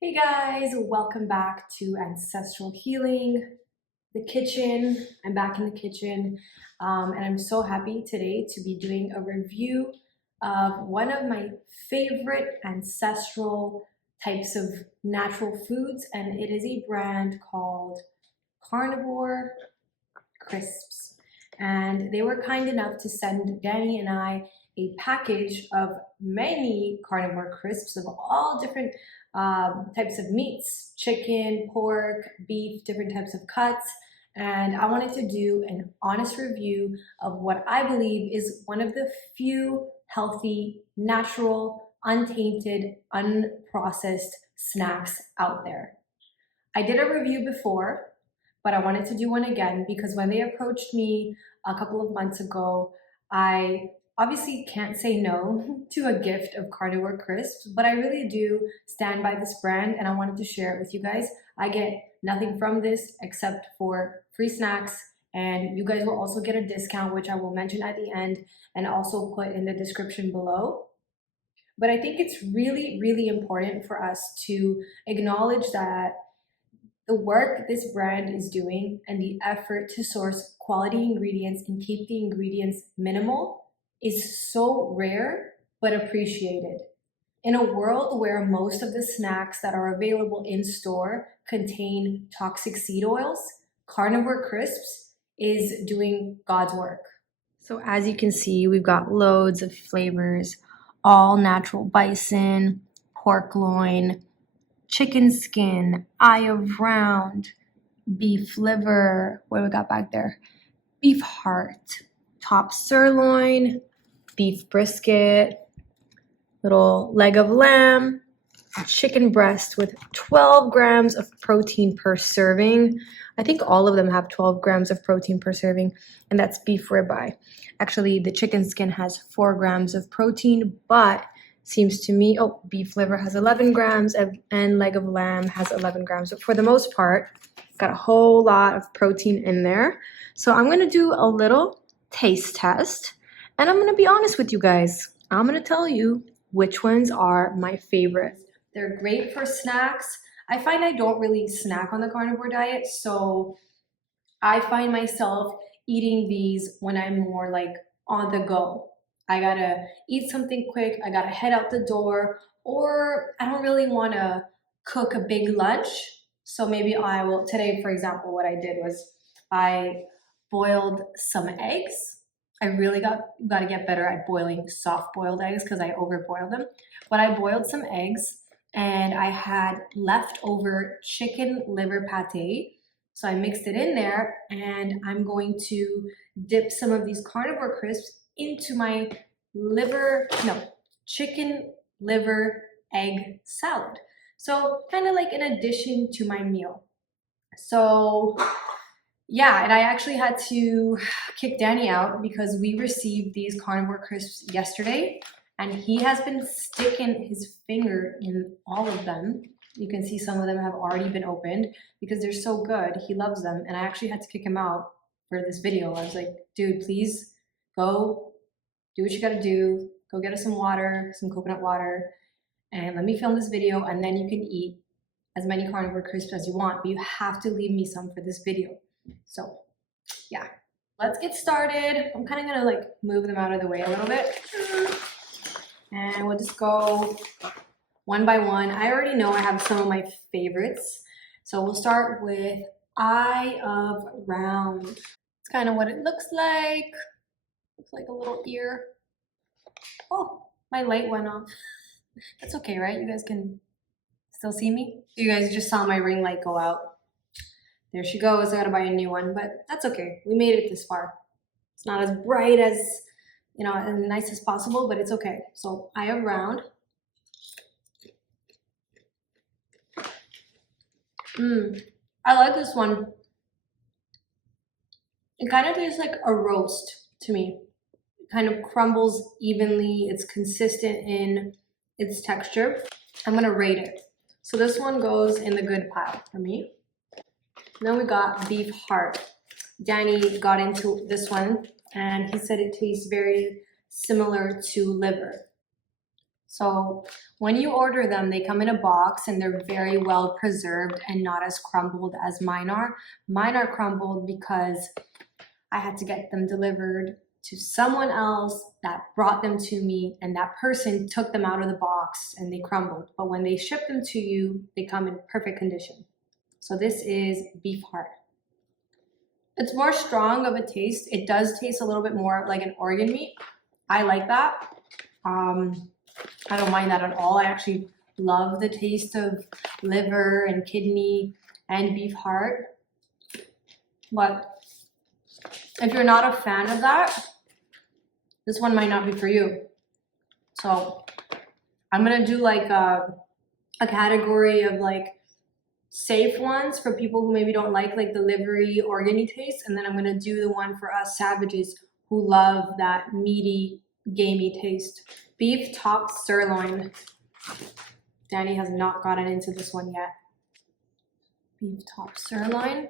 Hey guys, welcome back to Ancestral Healing, the kitchen. I'm back in the kitchen and I'm so happy today to be doing a review of one of my favorite ancestral types of natural foods, and it is a brand called Carnivore Crisps. And they were kind enough to send Danny and I a package of many carnivore crisps of all different types of meats: chicken, pork, beef, different types of cuts. And I wanted to do an honest review of what I believe is one of the few healthy, natural, untainted, unprocessed snacks out there. I did a review before, but I wanted to do one again because when they approached me a couple of months ago, I obviously can't say no to a gift of Carnivore Crisps, but I really do stand by this brand and I wanted to share it with you guys. I get nothing from this except for free snacks, and you guys will also get a discount, which I will mention at the end and also put in the description below. But I think it's really, really important for us to acknowledge that the work this brand is doing and the effort to source quality ingredients and keep the ingredients minimal is so rare but appreciated. In a world where most of the snacks that are available in store contain toxic seed oils, Carnivore Crisps is doing God's work. So as you can see, we've got loads of flavors: all natural bison, pork loin, chicken skin, eye of round, beef liver, what do we got back there? Beef heart, top sirloin, beef brisket, little leg of lamb, chicken breast with 12 grams of protein per serving. I think all of them have 12 grams of protein per serving, and that's beef ribeye. Actually, the chicken skin has 4 grams of protein, but seems to me, beef liver has 11 grams and leg of lamb has 11 grams. But for the most part, got a whole lot of protein in there. So I'm going to do a little taste test, and I'm going to be honest with you guys. I'm going to tell you which ones are my favorite. They're great for snacks. I find I don't really snack on the carnivore diet, so I find myself eating these when I'm more like on the go. I gotta eat something quick, I gotta head out the door, or I don't really wanna cook a big lunch. So maybe I will, today for example, what I did was I boiled some eggs. I really gotta get better at boiling soft boiled eggs because I overboiled them. But I boiled some eggs and I had leftover chicken liver pate. So I mixed it in there, and I'm going to dip some of these carnivore crisps into my chicken liver egg salad. So kind of like an addition to my meal. So yeah, and I actually had to kick Danny out because we received these carnivore crisps yesterday, and he has been sticking his finger in all of them. You can see some of them have already been opened because they're so good. He loves them, and I actually had to kick him out for this video. I was like, dude, please go do what you gotta do. Go get us some water, some coconut water, and let me film this video, and then you can eat as many carnivore crisps as you want, but you have to leave me some for this video. So yeah, let's get started. I'm kind of gonna like move them out of the way a little bit, and we'll just go one by one. I already know I have some of my favorites. So we'll start with eye of round. It's kind of what it looks like. Looks like a little ear. Oh, my light went off. That's okay, right? You guys can still see me? You guys just saw my ring light go out. There she goes. I gotta buy a new one, but that's okay. We made it this far. It's not as bright as, as nice as possible, but it's okay. So eye of round. I like this one. It kind of tastes like a roast to me. It kind of crumbles evenly. It's consistent in its texture. I'm gonna rate it. So this one goes in the good pile for me. Then we got beef heart. Danny got into this one and he said it tastes very similar to liver. So when you order them, they come in a box and they're very well preserved and not as crumbled as mine are. Mine are crumbled because I had to get them delivered to someone else that brought them to me, and that person took them out of the box and they crumbled. But when they ship them to you, they come in perfect condition. So this is beef heart. It's more strong of a taste. It does taste a little bit more like an organ meat. I like that. I don't mind that at all. I actually love the taste of liver and kidney and beef heart. But if you're not a fan of that, this one might not be for you. So I'm gonna do like a category of like safe ones for people who maybe don't like the livery organy taste, and then I'm gonna do the one for us savages who love that meaty, gamey taste. Beef top sirloin. Danny has not gotten into this one yet. Beef top sirloin.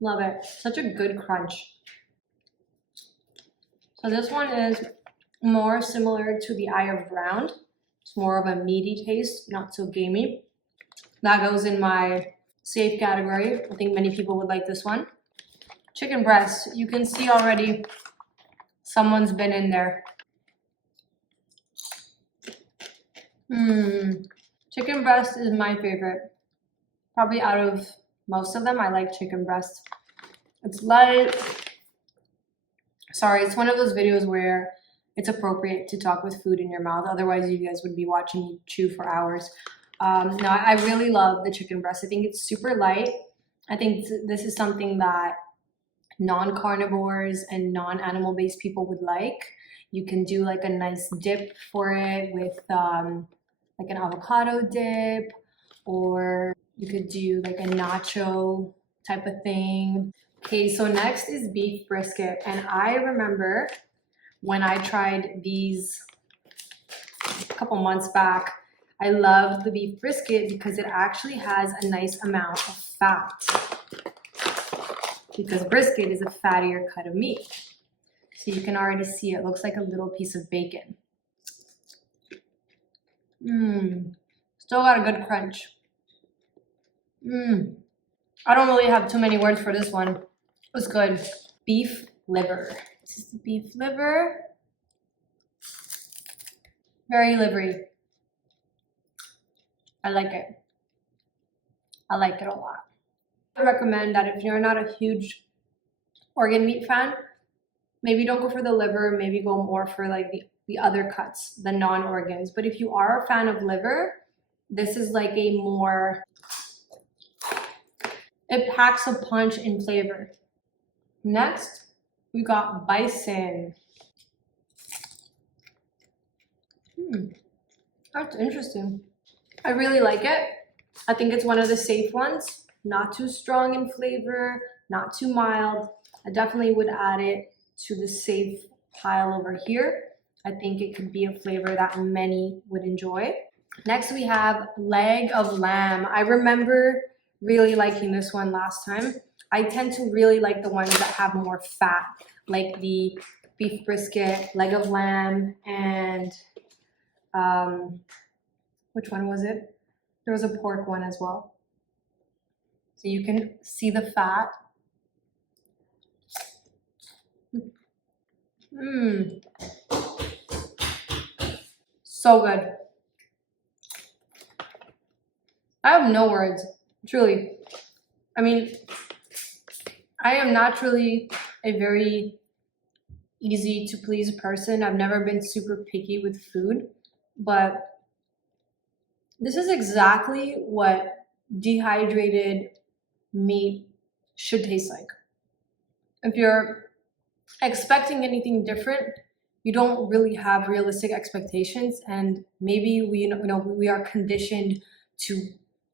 Love it. Such a good crunch. So this one is more similar to the eye of round. It's more of a meaty taste, not so gamey. That goes in my safe category. I think many people would like this one. Chicken breast. You can see already someone's been in there. Chicken breast is my favorite. Probably out of most of them, I like chicken breast. It's light. Sorry, it's one of those videos where it's appropriate to talk with food in your mouth. Otherwise, you guys would be watching me chew for hours. No, I really love the chicken breast. I think it's super light. I think this is something that non-carnivores and non-animal-based people would like. You can do like a nice dip for it with like an avocado dip, or you could do like a nacho type of thing. Okay, so next is beef brisket. And I remember when I tried these a couple months back, I loved the beef brisket because it actually has a nice amount of fat. Because brisket is a fattier cut of meat. So you can already see it looks like a little piece of bacon. Still got a good crunch. I don't really have too many words for this one. It was good. Beef liver. This is the beef liver. Very livery. I like it. I like it a lot. I recommend that if you're not a huge organ meat fan, maybe don't go for the liver, maybe go more for like the other cuts, the non-organs. But if you are a fan of liver, this is like a more, it packs a punch in flavor. Next, we got bison. That's interesting. I really like it. I think it's one of the safe ones. Not too strong in flavor, not too mild. I definitely would add it to the safe pile over here. I think it could be a flavor that many would enjoy. Next we have leg of lamb. I remember really liking this one last time. I tend to really like the ones that have more fat, like the beef brisket, leg of lamb, and which one was it? There was a pork one as well. So you can see the fat. So good. I have no words, truly. I mean, I am naturally a very easy to please person. I've never been super picky with food, but this is exactly what dehydrated meat should taste like. If you're expecting anything different, you don't really have realistic expectations, and maybe we are conditioned to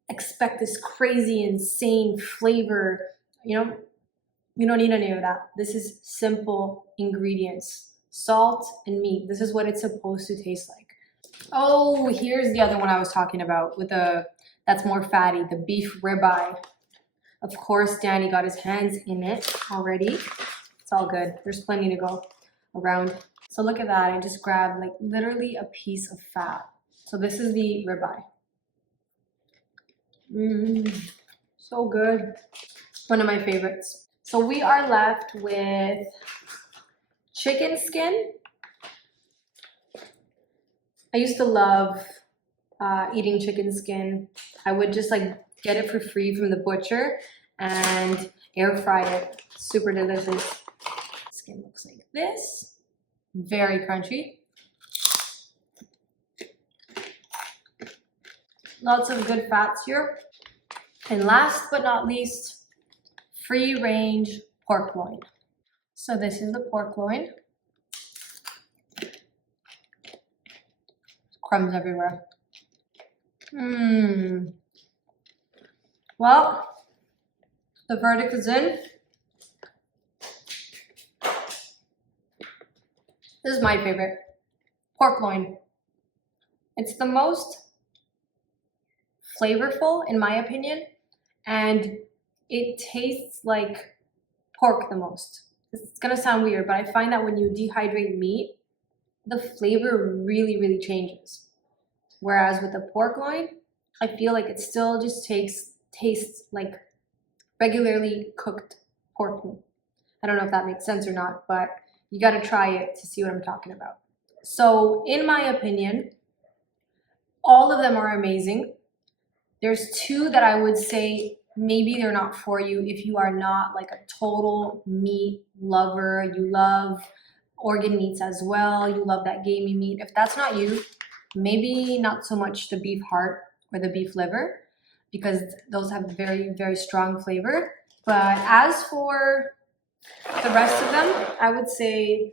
expect this crazy, insane flavor. You don't need any of that. This is simple ingredients, salt and meat. This is what it's supposed to taste like. Oh, here's the other one I was talking about with that's more fatty, the beef ribeye. Of course, Danny got his hands in it already. It's all good. There's plenty to go around. So look at that, I just grabbed like literally a piece of fat. So this is the ribeye. So good. One of my favorites. So we are left with chicken skin. I used to love eating chicken skin. I would just like get it for free from the butcher and air fry it. Super delicious. Skin looks like this. Very crunchy. Lots of good fats here. And last but not least, free range pork loin. So this is the pork loin. Crumbs everywhere. Well, the verdict is in. This is my favorite. Pork loin. It's the most flavorful in my opinion, and it tastes like pork the most. It's gonna sound weird, but I find that when you dehydrate meat, the flavor really changes. Whereas with the pork loin, I feel like it still just tastes like regularly cooked pork meat. I don't know if that makes sense or not, but you gotta try it to see what I'm talking about. So in my opinion, all of them are amazing. There's two that I would say maybe they're not for you if you are not like a total meat lover, you love organ meats as well, you love that gamey meat. If that's not you, maybe not so much the beef heart or the beef liver, because those have very strong flavor. But as for the rest of them, I would say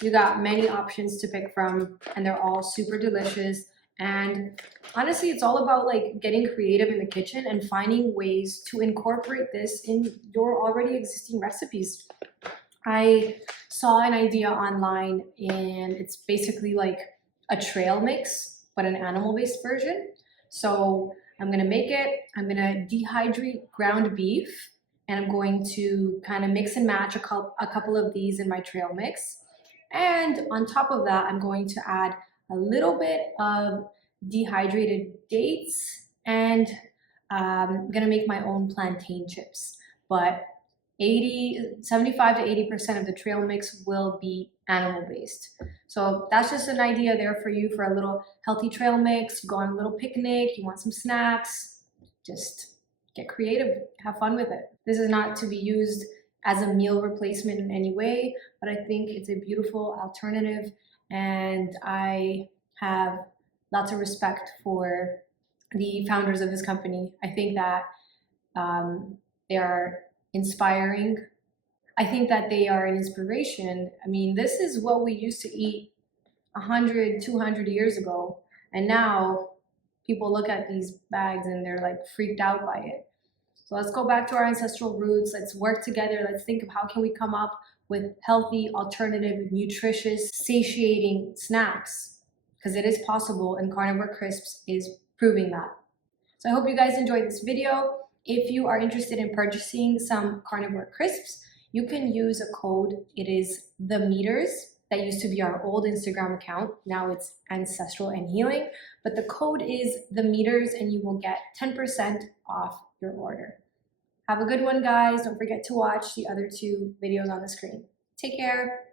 you got many options to pick from, and they're all super delicious. And honestly, it's all about like getting creative in the kitchen and finding ways to incorporate this in your already existing recipes. I saw an idea online, and it's basically like a trail mix, but an animal-based version. So I'm gonna make it, I'm gonna dehydrate ground beef, and I'm going to kind of mix and match a couple of these in my trail mix. And on top of that, I'm going to add a little bit of dehydrated dates, and I'm gonna make my own plantain chips. But 75 to 80% of the trail mix will be animal-based. So that's just an idea there for you for a little healthy trail mix. You go on a little picnic, you want some snacks, just get creative, have fun with it. This is not to be used as a meal replacement in any way, but I think it's a beautiful alternative, and I have lots of respect for the founders of this company. I think that they are inspiring. I think that they are an inspiration. I mean, this is what we used to eat 100, 200 years ago, and now people look at these bags and they're like freaked out by it. So let's go back to our ancestral roots. Let's work together. Let's think of how can we come up with healthy, alternative, nutritious, satiating snacks, because it is possible, and Carnivore Crisps is proving that. So I hope you guys enjoyed this video. If you are interested in purchasing some Carnivore Crisps, you can use a code. It is the meters. That used to be our old Instagram account. Now it's Ancestral and Healing, but the code is the meters, and you will get 10% off your order. Have a good one, guys. Don't forget to watch the other two videos on the screen. Take care.